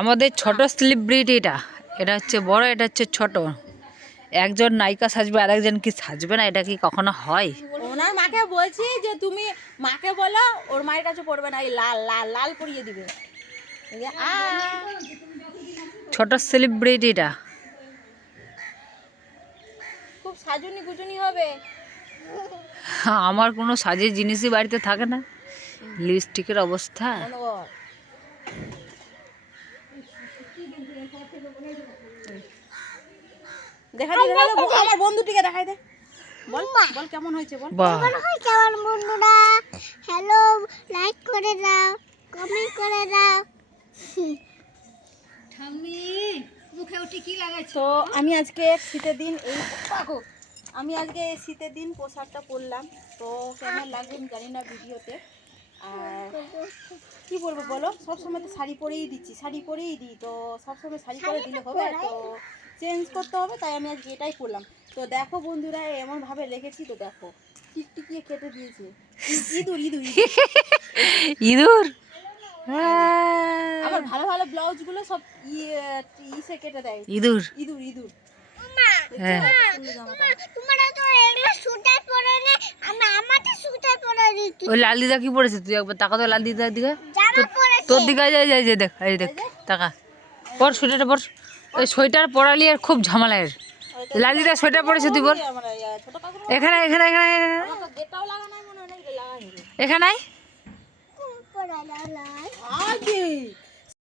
আমাদের ছোট সেলিব্রিটি এটা হচ্ছে বড়, এটা হচ্ছে ছোট। একজন নায়িকা সাজবে আর একজন কি সাজবে না? এটা কি কখনো হয়? ওনার মাকে বলছি যে তুমি মাকে বলো ওর মায়ের কাছে পড়বে না, এই লাল লাল লাল পরিয়ে দিবে। ছোট সেলিব্রিটিটা খুব সাজুনি গুজুনি হবে। আমার কোনো সাজের জিনিসই বাড়িতে থাকে না। লিপস্টিকের অবস্থা দেখা দে, আমার বন্ধুটিকে দেখাই দে, বল বল কেমন হয়েছে বল। কেমন হয়েছে আমার বন্ধুরা? হ্যালো, লাইক করে দাও, কমেন্ট করে দাও। তো আমি আজকে শীতের দিন শীতের দিন পোশাকটা পরলাম। তো কেমন লাগবে আমি জানি না ভিডিওতে। আর কি বলবো বলো, সবসময় তো শাড়ি পরেই দিচ্ছি, শাড়ি পরেই দিই। তো সবসময় শাড়ি পরে দিলে হবে? তো চেঞ্জ করতে হবে, তাই আমি আজকে এটাই করলাম। তো দেখো বন্ধুরা, এমনভাবে রেখেছি, তো দেখো টিকটিকিয়ে কেটে দিয়েছে। ইঁদুর ইঁদুর ইঁদুর। আমার ভালো ভালো ব্লাউজগুলো সব ইসে কেটে দেয় ইঁদুর ইঁদুর ইঁদুর। তোমরা তো এগুলো সুটার পরে না, আমাকে সুটার পরে দিচ্ছি। ওই লাল দিদা কি পড়েছে? তুই একবার তাকা তো লাল দিদার দিকে। জামা পরেছে। তোর দিকে যাই দেখ, এই দেখ তাকা। পর সোয়েটারটা পর। ওই সোয়েটার পরালি আর খুব ঝামেলা এর। লাল দিদা সোয়েটার পরেছে, তুই পর। এখানে এখানে এখানে এখানে পরা লাই। আগে